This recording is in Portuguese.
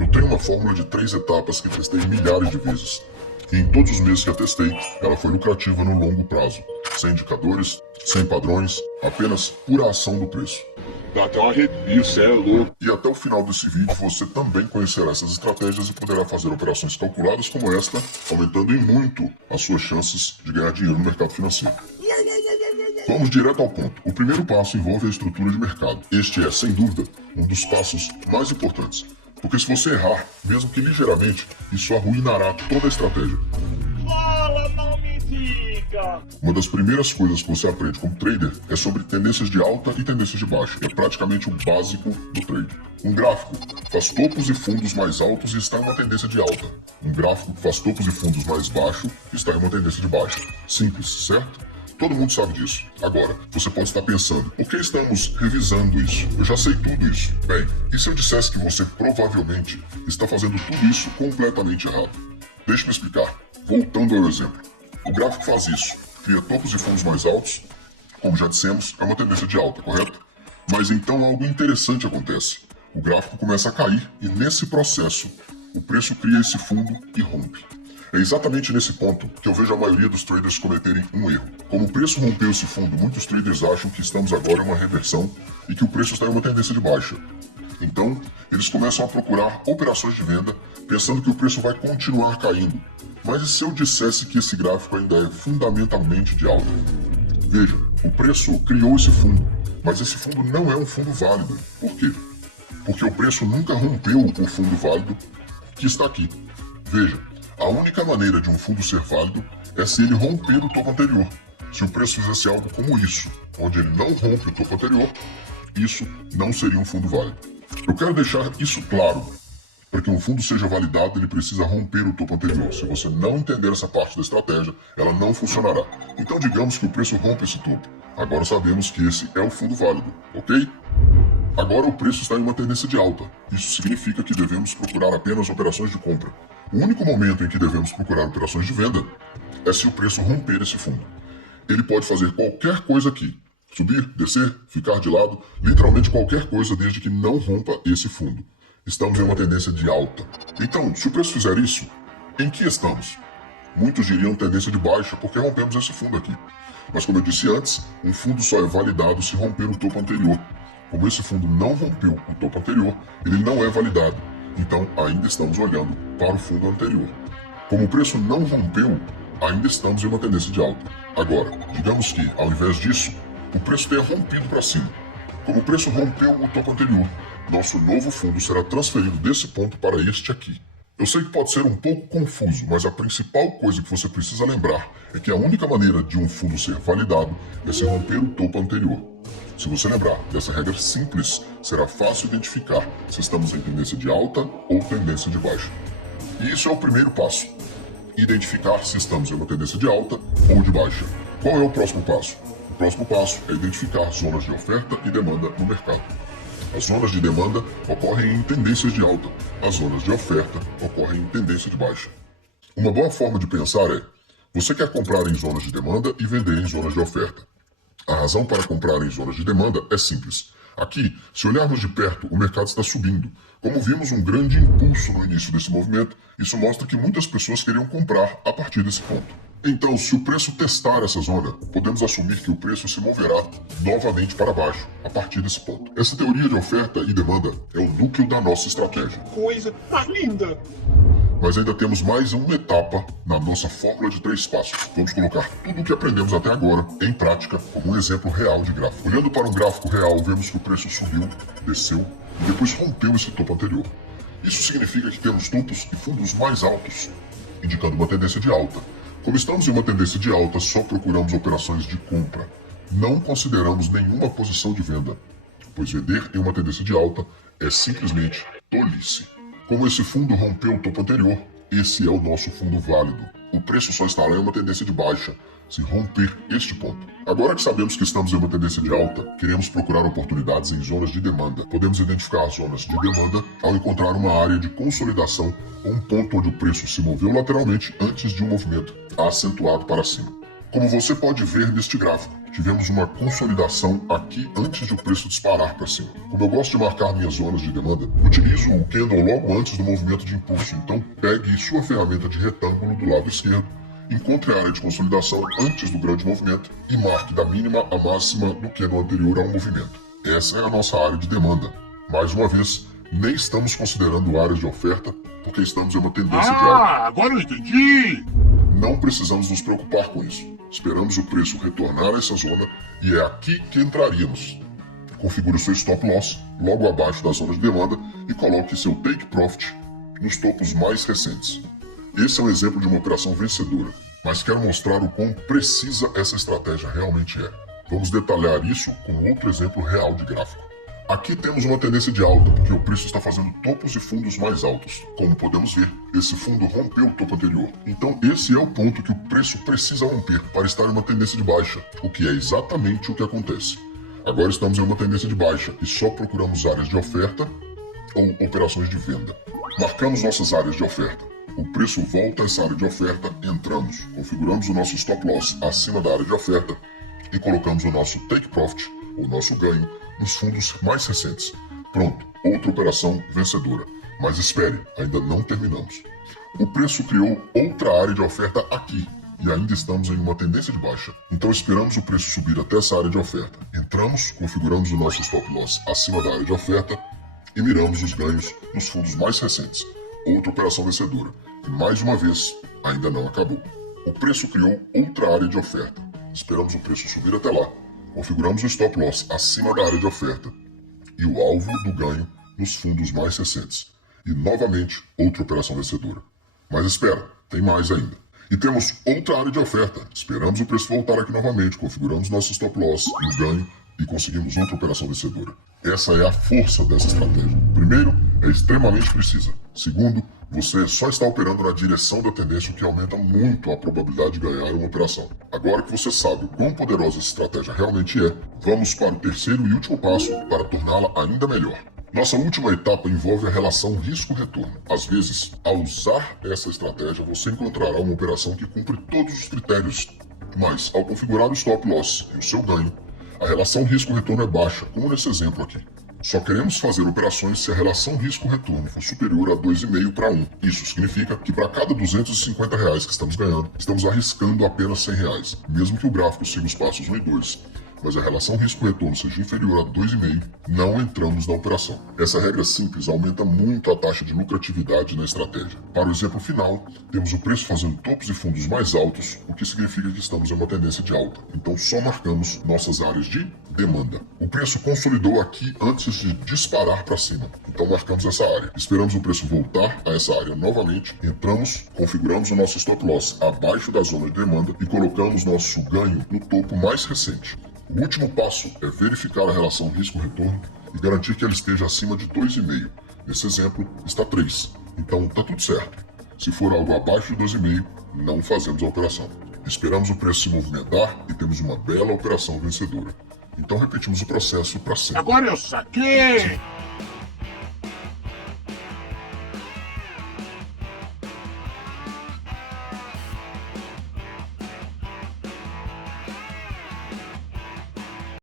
Eu tenho uma fórmula de 3 etapas que testei milhares de vezes. E em todos os meses que a testei, ela foi lucrativa no longo prazo. Sem indicadores, sem padrões, apenas pura ação do preço. Dá até um arrepio, cê é louco. E até o final desse vídeo você também conhecerá essas estratégias e poderá fazer operações calculadas como esta, aumentando em muito as suas chances de ganhar dinheiro no mercado financeiro. Vamos direto ao ponto. O primeiro passo envolve a estrutura de mercado. Este é, sem dúvida, um dos passos mais importantes. Porque se você errar, mesmo que ligeiramente, isso arruinará toda a estratégia. Fala, não me diga! Uma das primeiras coisas que você aprende como trader é sobre tendências de alta e tendências de baixa. É praticamente o básico do trade. Um gráfico faz topos e fundos mais altos e está em uma tendência de alta. Um gráfico que faz topos e fundos mais baixos está em uma tendência de baixa. Simples, certo? Todo mundo sabe disso. Agora, você pode estar pensando, por que estamos revisando isso? Eu já sei tudo isso. Bem, e se eu dissesse que você provavelmente está fazendo tudo isso completamente errado? Deixe-me explicar. Voltando ao exemplo. O gráfico faz isso. Cria topos e fundos mais altos. Como já dissemos, é uma tendência de alta, correto? Mas então algo interessante acontece. O gráfico começa a cair e nesse processo, o preço cria esse fundo e rompe. É exatamente nesse ponto que eu vejo a maioria dos traders cometerem um erro. Como o preço rompeu esse fundo, muitos traders acham que estamos agora em uma reversão e que o preço está em uma tendência de baixa. Então, eles começam a procurar operações de venda, pensando que o preço vai continuar caindo. Mas e se eu dissesse que esse gráfico ainda é fundamentalmente de alta? Veja, o preço criou esse fundo, mas esse fundo não é um fundo válido. Por quê? Porque o preço nunca rompeu o fundo válido que está aqui. Veja, a única maneira de um fundo ser válido é se ele romper o topo anterior. Se o preço fizesse algo como isso, onde ele não rompe o topo anterior, isso não seria um fundo válido. Eu quero deixar isso claro. Para que um fundo seja validado, ele precisa romper o topo anterior. Se você não entender essa parte da estratégia, ela não funcionará. Então digamos que o preço rompe esse topo. Agora sabemos que esse é o fundo válido, ok? Agora o preço está em uma tendência de alta. Isso significa que devemos procurar apenas operações de compra. O único momento em que devemos procurar operações de venda é se o preço romper esse fundo. Ele pode fazer qualquer coisa aqui. Subir, descer, ficar de lado, literalmente qualquer coisa desde que não rompa esse fundo. Estamos em uma tendência de alta. Então, se o preço fizer isso, em que estamos? Muitos diriam tendência de baixa porque rompemos esse fundo aqui. Mas como eu disse antes, um fundo só é validado se romper o topo anterior. Como esse fundo não rompeu o topo anterior, ele não é validado. Então, ainda estamos olhando para o fundo anterior. Como o preço não rompeu, ainda estamos em uma tendência de alta. Agora, digamos que, ao invés disso, o preço tenha rompido para cima. Como o preço rompeu o topo anterior, nosso novo fundo será transferido desse ponto para este aqui. Eu sei que pode ser um pouco confuso, mas a principal coisa que você precisa lembrar é que a única maneira de um fundo ser validado é se romper o topo anterior. Se você lembrar dessa regra simples, será fácil identificar se estamos em tendência de alta ou tendência de baixa. E isso é o primeiro passo. Identificar se estamos em uma tendência de alta ou de baixa. Qual é o próximo passo? O próximo passo é identificar zonas de oferta e demanda no mercado. As zonas de demanda ocorrem em tendências de alta. As zonas de oferta ocorrem em tendência de baixa. Uma boa forma de pensar é: você quer comprar em zonas de demanda e vender em zonas de oferta. A razão para comprar em zonas de demanda é simples. Aqui, se olharmos de perto, o mercado está subindo. Como vimos um grande impulso no início desse movimento, isso mostra que muitas pessoas queriam comprar a partir desse ponto. Então, se o preço testar essa zona, podemos assumir que o preço se moverá novamente para baixo, a partir desse ponto. Essa teoria de oferta e demanda é o núcleo da nossa estratégia. Coisa mais linda! Mas ainda temos mais uma etapa na nossa fórmula de 3 passos. Vamos colocar tudo o que aprendemos até agora em prática como um exemplo real de gráfico. Olhando para um gráfico real, vemos que o preço subiu, desceu e depois rompeu esse topo anterior. Isso significa que temos topos e fundos mais altos, indicando uma tendência de alta. Como estamos em uma tendência de alta, só procuramos operações de compra. Não consideramos nenhuma posição de venda, pois vender em uma tendência de alta é simplesmente tolice. Como esse fundo rompeu o topo anterior, esse é o nosso fundo válido. O preço só estará em uma tendência de baixa se romper este ponto. Agora que sabemos que estamos em uma tendência de alta, queremos procurar oportunidades em zonas de demanda. Podemos identificar as zonas de demanda ao encontrar uma área de consolidação ou um ponto onde o preço se moveu lateralmente antes de um movimento acentuado para cima. Como você pode ver neste gráfico, tivemos uma consolidação aqui antes de o preço disparar para cima. Como eu gosto de marcar minhas zonas de demanda, utilizo o candle logo antes do movimento de impulso. Então pegue sua ferramenta de retângulo do lado esquerdo, encontre a área de consolidação antes do grande movimento e marque da mínima à máxima do candle anterior ao movimento. Essa é a nossa área de demanda. Mais uma vez, nem estamos considerando áreas de oferta, porque estamos em uma tendência de alta. Agora eu entendi! Não precisamos nos preocupar com isso. Esperamos o preço retornar a essa zona e é aqui que entraríamos. Configure o seu stop loss logo abaixo da zona de demanda e coloque seu take profit nos topos mais recentes. Esse é um exemplo de uma operação vencedora, mas quero mostrar o quão precisa essa estratégia realmente é. Vamos detalhar isso com outro exemplo real de gráfico. Aqui temos uma tendência de alta, porque o preço está fazendo topos e fundos mais altos. Como podemos ver, esse fundo rompeu o topo anterior. Então esse é o ponto que o preço precisa romper para estar em uma tendência de baixa, o que é exatamente o que acontece. Agora estamos em uma tendência de baixa e só procuramos áreas de oferta ou operações de venda. Marcamos nossas áreas de oferta. O preço volta a essa área de oferta, entramos, configuramos o nosso stop loss acima da área de oferta e colocamos o nosso take profit, o nosso ganho, nos fundos mais recentes. Pronto, outra operação vencedora. Mas espere, ainda não terminamos. O preço criou outra área de oferta aqui e ainda estamos em uma tendência de baixa. Então esperamos o preço subir até essa área de oferta. Entramos, configuramos o nosso stop loss acima da área de oferta e miramos os ganhos nos fundos mais recentes. Outra operação vencedora. E mais uma vez, ainda não acabou. O preço criou outra área de oferta. Esperamos o preço subir até lá. Configuramos o stop loss acima da área de oferta e o alvo do ganho nos fundos mais recentes. E novamente, outra operação vencedora. Mas espera, tem mais ainda. E temos outra área de oferta. Esperamos o preço voltar aqui novamente, configuramos nosso stop loss e o ganho e conseguimos outra operação vencedora. Essa é a força dessa estratégia. Primeiro, é extremamente precisa. Segundo, você só está operando na direção da tendência, o que aumenta muito a probabilidade de ganhar uma operação. Agora que você sabe o quão poderosa essa estratégia realmente é, vamos para o terceiro e último passo para torná-la ainda melhor. Nossa última etapa envolve a relação risco-retorno. Às vezes, ao usar essa estratégia, você encontrará uma operação que cumpre todos os critérios, mas ao configurar o stop loss e o seu ganho, a relação risco-retorno é baixa, como nesse exemplo aqui. Só queremos fazer operações se a relação risco-retorno for superior a 2,5 para 1. Isso significa que para cada R$250 que estamos ganhando, estamos arriscando apenas R$100, mesmo que o gráfico siga os passos 1 e 2. Mas a relação risco-retorno seja inferior a 2,5, não entramos na operação. Essa regra simples aumenta muito a taxa de lucratividade na estratégia. Para o exemplo final, temos o preço fazendo topos e fundos mais altos, o que significa que estamos em uma tendência de alta. Então só marcamos nossas áreas de demanda. O preço consolidou aqui antes de disparar para cima, então marcamos essa área. Esperamos o preço voltar a essa área novamente, entramos, configuramos o nosso stop loss abaixo da zona de demanda e colocamos nosso ganho no topo mais recente. O último passo é verificar a relação risco-retorno e garantir que ela esteja acima de 2,5. Nesse exemplo, está 3. Então, está tudo certo. Se for algo abaixo de 2,5, não fazemos a operação. Esperamos o preço se movimentar e temos uma bela operação vencedora. Então, repetimos o processo para sempre. Agora eu saquei!